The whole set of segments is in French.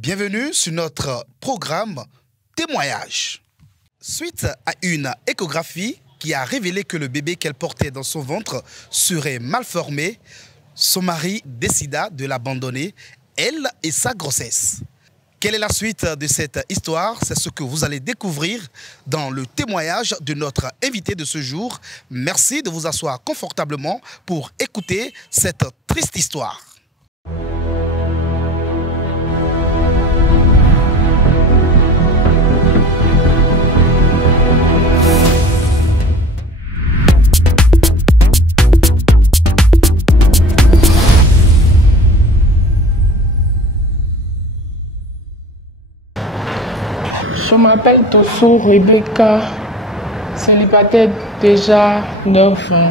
Bienvenue sur notre programme Témoignage. Suite à une échographie qui a révélé que le bébé qu'elle portait dans son ventre serait mal formé, son mari décida de l'abandonner, elle et sa grossesse. Quelle est la suite de cette histoire? C'est ce que vous allez découvrir dans le témoignage de notre invité de ce jour. Merci de vous asseoir confortablement pour écouter cette triste histoire. Je m'appelle Tosso Rebecca, célibataire déjà 9 ans.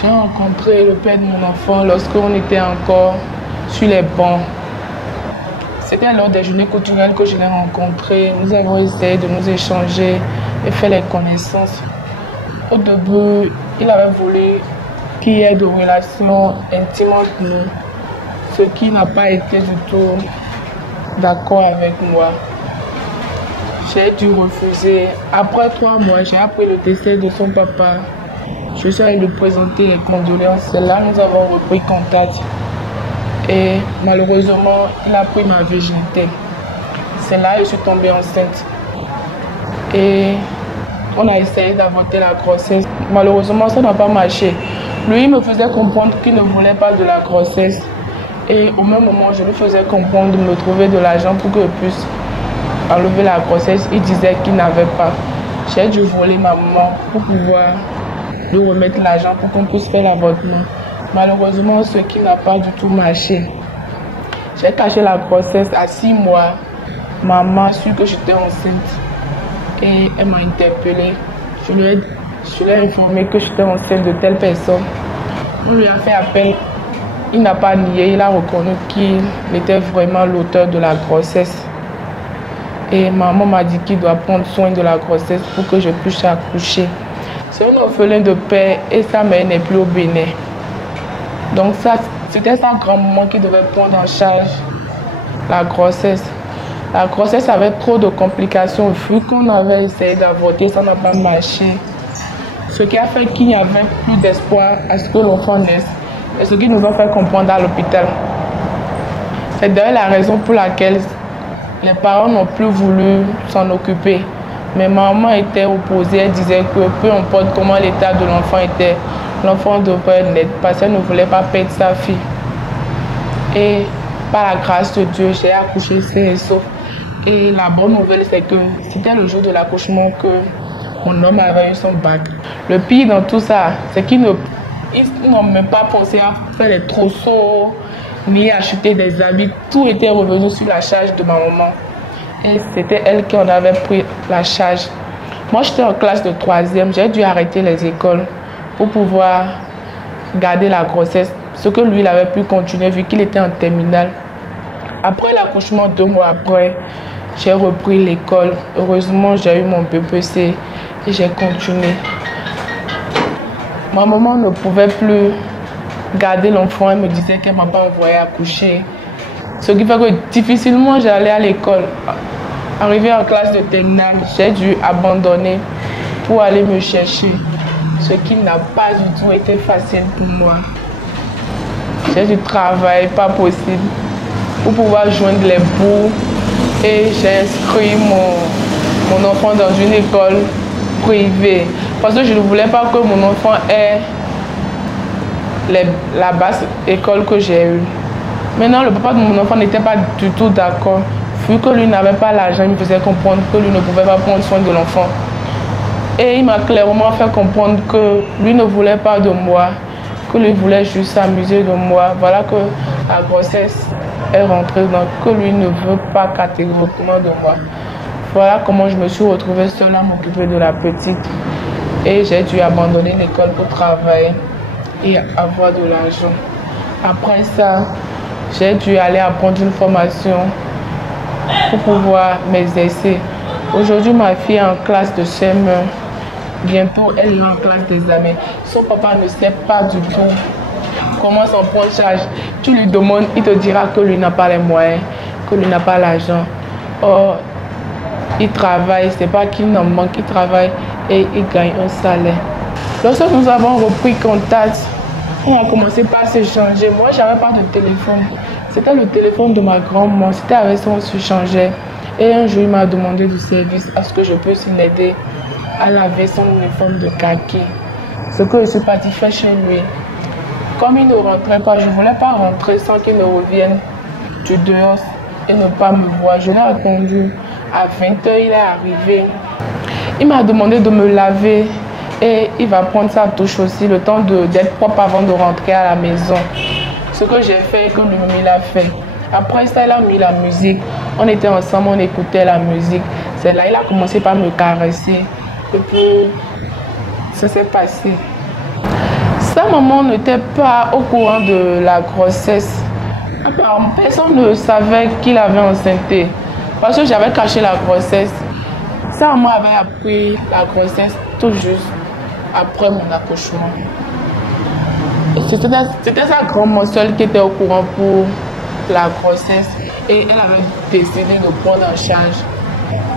J'ai rencontré le père de mon enfant lorsqu'on était encore sur les bancs. C'était lors des journées culturelles que je l'ai rencontré. Nous avons essayé de nous échanger et faire les connaissances. Au début, il avait voulu qu'il y ait de relations intimes entre nous, ce qui n'a pas été du tout d'accord avec moi. J'ai dû refuser. Après 3 mois, j'ai appris le décès de son papa. Je suis allée lui présenter les condoléances. Là, nous avons repris contact. Et malheureusement, il a pris ma virginité. C'est là que je suis tombée enceinte. Et on a essayé d'avorter la grossesse. Malheureusement, ça n'a pas marché. Lui, il me faisait comprendre qu'il ne voulait pas de la grossesse. Et au même moment, je lui faisais comprendre de me trouver de l'argent pour que je puisse enlever la grossesse. Il disait qu'il n'avait pas. J'ai dû voler ma maman pour pouvoir lui remettre l'argent pour qu'on puisse faire l'avortement. Malheureusement, ce qui n'a pas du tout marché. J'ai caché la grossesse à 6 mois. Maman a su que j'étais enceinte et elle m'a interpellée. Je lui ai informé que j'étais enceinte de telle personne. On lui a fait appel. Il n'a pas nié, il a reconnu qu'il était vraiment l'auteur de la grossesse. Et maman m'a dit qu'il doit prendre soin de la grossesse pour que je puisse accoucher. C'est un orphelin de père et sa mère n'est plus au Bénin. Donc c'était sa grand-maman qui devait prendre en charge la grossesse. La grossesse avait trop de complications. Vu qu'on avait essayé d'avorter, ça n'a pas marché. Ce qui a fait qu'il n'y avait plus d'espoir à ce que l'enfant naisse. Et ce qui nous a fait comprendre à l'hôpital. C'est d'ailleurs la raison pour laquelle les parents n'ont plus voulu s'en occuper. Mais maman était opposée, elle disait que peu importe comment l'état de l'enfant était, l'enfant devrait naître parce qu'elle ne voulait pas perdre sa fille. Et par la grâce de Dieu, j'ai accouché sain et sauf. Et la bonne nouvelle, c'est que c'était le jour de l'accouchement que mon homme avait eu son bac. Le pire dans tout ça, c'est qu'ils n'ont même pas pensé à faire les trousseaux, ni acheter des habits. Tout était revenu sur la charge de ma maman. Et c'était elle qui en avait pris la charge. Moi, j'étais en classe de 3e. J'ai dû arrêter les écoles pour pouvoir garder la grossesse. Ce que lui, il avait pu continuer vu qu'il était en terminale. Après l'accouchement, 2 mois après, j'ai repris l'école. Heureusement, j'ai eu mon BPC et j'ai continué. Ma maman ne pouvait plus garder l'enfant, elle me disait qu'elle ne m'a pas envoyé accoucher. Ce qui fait que difficilement j'allais à l'école. Arrivé en classe de terminale, j'ai dû abandonner pour aller me chercher. Ce qui n'a pas du tout été facile pour moi. J'ai dû travailler, pas possible, pour pouvoir joindre les bouts. Et j'ai inscrit mon enfant dans une école privée. Parce que je ne voulais pas que mon enfant ait la basse école que j'ai eue. Maintenant, le papa de mon enfant n'était pas du tout d'accord. Vu que lui n'avait pas l'argent, il me faisait comprendre que lui ne pouvait pas prendre soin de l'enfant. Et il m'a clairement fait comprendre que lui ne voulait pas de moi, que lui voulait juste s'amuser de moi. Voilà que la grossesse est rentrée, donc que lui ne veut pas catégoriquement de moi. Voilà comment je me suis retrouvée seule à m'occuper de la petite. Et j'ai dû abandonner l'école pour travailler et avoir de l'argent. Après ça, j'ai dû aller apprendre une formation pour pouvoir m'exercer. Aujourd'hui, ma fille est en classe de CM1. Bientôt, elle est en classe d'examen. Son papa ne sait pas du tout comment s'en prendre charge. Tu lui demandes, il te dira que lui n'a pas les moyens. que lui n'a pas l'argent. Or, il travaille, c'est pas qu'il n'en manque, il travaille et il gagne un salaire. Lorsque nous avons repris contact, on a commencé par s'échanger. Moi, j'avais pas de téléphone. C'était le téléphone de ma grand-mère. C'était avec ça qu'on s'échangeait. Et un jour, il m'a demandé du service à ce que je puisse l'aider à laver son uniforme de kaki. Ce que je suis partie faire chez lui. Comme il ne rentrait pas, je ne voulais pas rentrer sans qu'il ne revienne du dehors et ne pas me voir. Je l'ai attendu. À 20h, il est arrivé. Il m'a demandé de me laver et il va prendre sa douche aussi, le temps d'être propre avant de rentrer à la maison. Ce que j'ai fait, que lui l'a fait. Après ça, il a mis la musique. On était ensemble, on écoutait la musique. C'est là il a commencé par me caresser. Et puis, ça s'est passé. Sa maman n'était pas au courant de la grossesse. Apparemment, personne ne savait qu'il avait enceinté. Parce que j'avais caché la grossesse. Sa maman avait appris la grossesse tout juste après mon accouchement. C'était sa grand-mère seule qui était au courant pour la grossesse. Et elle avait décidé de prendre en charge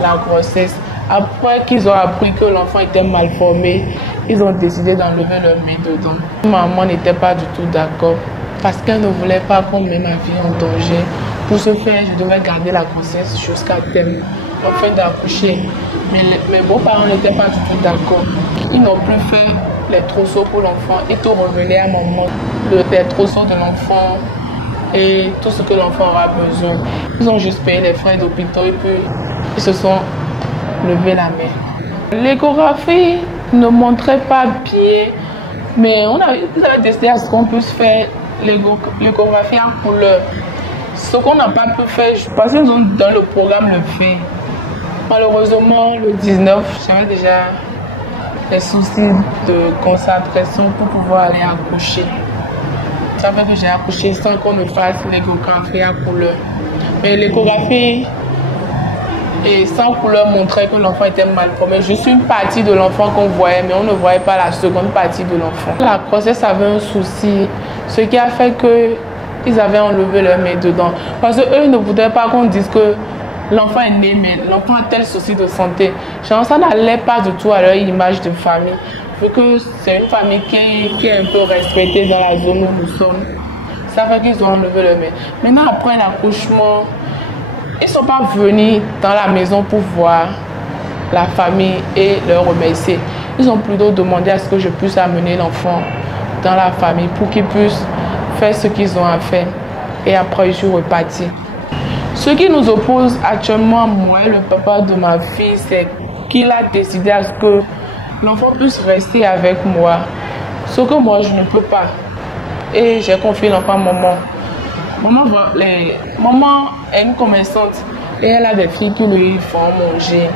la grossesse. Après qu'ils ont appris que l'enfant était mal formé, ils ont décidé d'enlever leur main dedans. Maman n'était pas du tout d'accord parce qu'elle ne voulait pas qu'on mette ma vie en danger. Pour ce faire, je devais garder la grossesse jusqu'à terme, afin d'accoucher. Mais mes beaux-parents n'étaient pas du tout d'accord. Ils n'ont plus fait les trousseaux pour l'enfant et tout revenait à maman. Les trousseaux de l'enfant et tout ce que l'enfant aura besoin. Ils ont juste payé les frais d'hôpital et puis ils se sont levés la main. L'échographie ne montrait pas bien, mais on avait décidé à ce qu'on puisse faire l'échographie en couleur. Ce qu'on n'a pas pu faire, parce qu'ils ont dans le programme le fait. Malheureusement, le 19, j'avais déjà des soucis de concentration pour pouvoir aller accoucher. Ça fait que j'ai accouché sans qu'on me fasse l'échographie à couleur. Mais l'échographie et sans couleur montrait que l'enfant était mal formé. Juste une partie de l'enfant qu'on voyait, mais on ne voyait pas la seconde partie de l'enfant. La grossesse avait un souci, ce qui a fait que ils avaient enlevé leur main dedans. Parce qu'eux ne voulaient pas qu'on dise que l'enfant est né, mais l'enfant a tel souci de santé. Genre, ça n'allait pas du tout à leur image de famille. Vu que c'est une famille qui est un peu respectée dans la zone où nous sommes. Ça fait qu'ils ont enlevé leur main. Maintenant, après l'accouchement, ils ne sont pas venus dans la maison pour voir la famille et leur remercier. Ils ont plutôt demandé à ce que je puisse amener l'enfant dans la famille pour qu'ils puissent faire ce qu'ils ont à faire. Et après, je suis repartie. Ce qui nous oppose actuellement, moi et le papa de ma fille, c'est qu'il a décidé à ce que l'enfant puisse rester avec moi. Ce que moi, je ne peux pas. Et j'ai confié l'enfant à maman. Maman est une commerçante et elle a des filles qui lui font manger.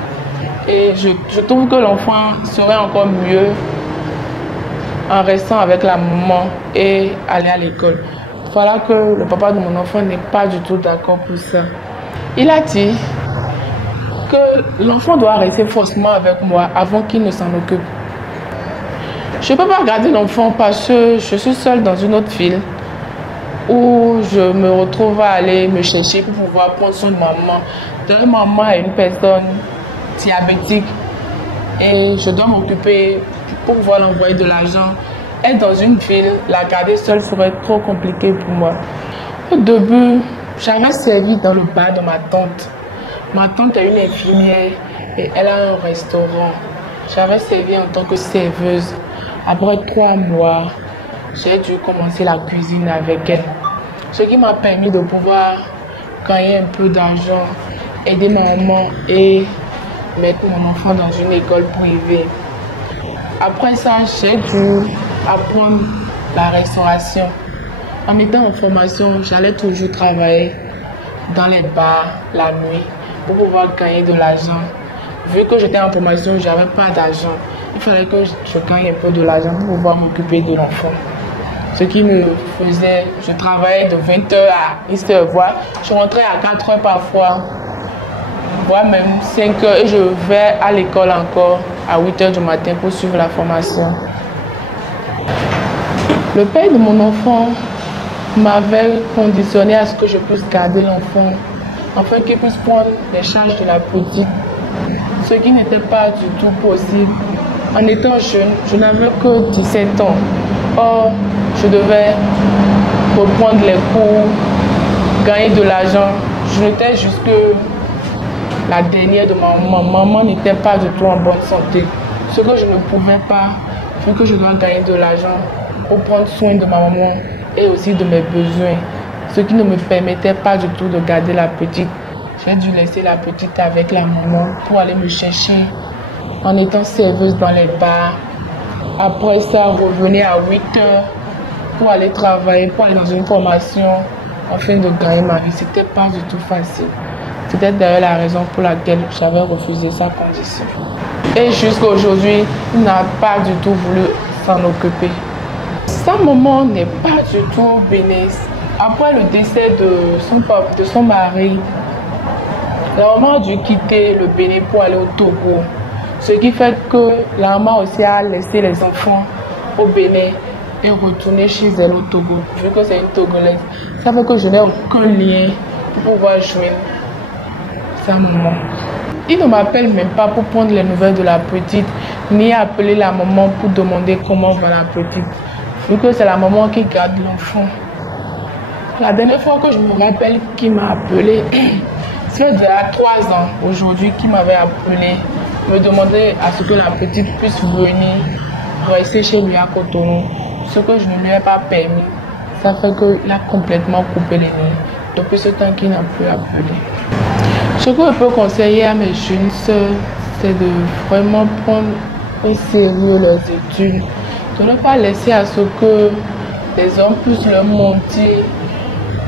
Et je trouve que l'enfant serait encore mieux en restant avec la maman et aller à l'école. Voilà que le papa de mon enfant n'est pas du tout d'accord pour ça. Il a dit que l'enfant doit rester forcément avec moi avant qu'il ne s'en occupe. Je ne peux pas garder l'enfant parce que je suis seule dans une autre ville où je me retrouve à aller me chercher pour pouvoir prendre soin de maman. Donc, maman est une personne diabétique et je dois m'occuper pour pouvoir l'envoyer de l'argent. Être dans une ville, la garder seule serait trop compliqué pour moi. Au début, j'avais servi dans le bar de ma tante. Ma tante est une infirmière et elle a un restaurant. J'avais servi en tant que serveuse. Après 3 mois, j'ai dû commencer la cuisine avec elle. Ce qui m'a permis de pouvoir gagner un peu d'argent, aider ma maman et mettre mon enfant dans une école privée. Après ça, j'ai dû apprendre la restauration. En étant en formation, j'allais toujours travailler dans les bars la nuit pour pouvoir gagner de l'argent. Vu que j'étais en formation, je n'avais pas d'argent. Il fallait que je gagne un peu de l'argent pour pouvoir m'occuper de l'enfant. Ce qui me faisait, je travaillais de 20h à 10h, voire je rentrais à 4h parfois, voire même 5h et je vais à l'école encore à 8h du matin pour suivre la formation. Le père de mon enfant m'avait conditionné à ce que je puisse garder l'enfant afin qu'il puisse prendre les charges de la petite. Ce qui n'était pas du tout possible. En étant jeune, je n'avais que 17 ans. Or, je devais reprendre les cours, gagner de l'argent. Je n'étais jusque la dernière de ma maman. Maman n'était pas du tout en bonne santé. Ce que je ne pouvais pas, vu que je dois gagner de l'argent pour prendre soin de ma maman et aussi de mes besoins. Ce qui ne me permettait pas du tout de garder la petite. J'ai dû laisser la petite avec la maman pour aller me chercher en étant serveuse dans les bars. Après ça, revenir à 8 heures pour aller travailler, pour aller dans une formation afin de gagner ma vie. C'était pas du tout facile. C'était d'ailleurs la raison pour laquelle j'avais refusé sa condition. Et jusqu'à aujourd'hui, il n'a pas du tout voulu s'en occuper. Sa maman n'est pas du tout bénisse. Après le décès de son mari, la maman a dû quitter le Bénin pour aller au Togo. Ce qui fait que la maman aussi a laissé les enfants au Bénin et retourner chez elle au Togo. Vu que c'est une Togolaise, ça fait que je n'ai aucun lien pour pouvoir joindre sa maman. Il ne m'appelle même pas pour prendre les nouvelles de la petite, ni appeler la maman pour demander comment va la petite. Vu que c'est la maman qui garde l'enfant. La dernière fois que je me rappelle qu'il m'a appelé, c'est déjà 3 ans aujourd'hui qu'il m'avait appelé, me demander à ce que la petite puisse venir rester chez lui à Cotonou, ce que je ne lui ai pas permis. Ça fait qu'il a complètement coupé les liens depuis ce temps qu'il n'a plus appelé. Ce que je peux conseiller à mes jeunes sœurs, c'est de vraiment prendre au sérieux leurs études, de ne pas laisser à ce que les hommes puissent leur mentir.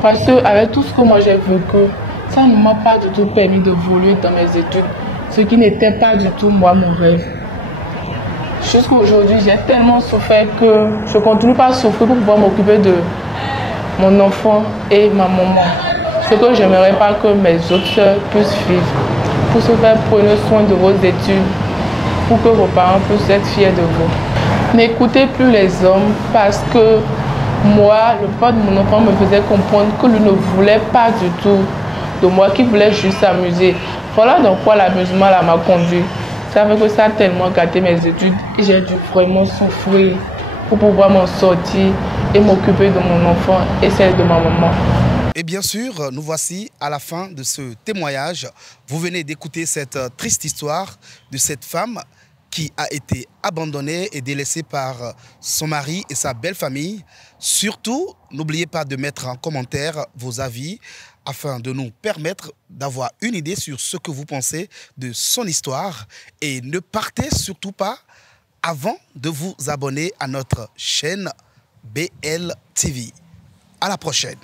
Parce qu'avec tout ce que moi j'ai vécu, ça ne m'a pas du tout permis d'évoluer dans mes études, ce qui n'était pas du tout moi mon rêve. Jusqu'à aujourd'hui, j'ai tellement souffert que je continue pas à souffrir pour pouvoir m'occuper de mon enfant et ma maman. Ce que j'aimerais pas que mes autres soeurs puissent vivre. Pour se faire prendre soin de vos études, pour que vos parents puissent être fiers de vous. N'écoutez plus les hommes parce que moi, le père de mon enfant me faisait comprendre que lui ne voulait pas du tout de moi, qu'il voulait juste s'amuser. Voilà dans quoi l'amusement m'a conduit. Ça fait que ça a tellement gâté mes études et j'ai dû vraiment souffrir pour pouvoir m'en sortir et m'occuper de mon enfant et celle de ma maman. Et bien sûr, nous voici à la fin de ce témoignage. Vous venez d'écouter cette triste histoire de cette femme qui a été abandonnée et délaissée par son mari et sa belle famille. Surtout, n'oubliez pas de mettre en commentaire vos avis afin de nous permettre d'avoir une idée sur ce que vous pensez de son histoire. Et ne partez surtout pas avant de vous abonner à notre chaîne BL TV. À la prochaine.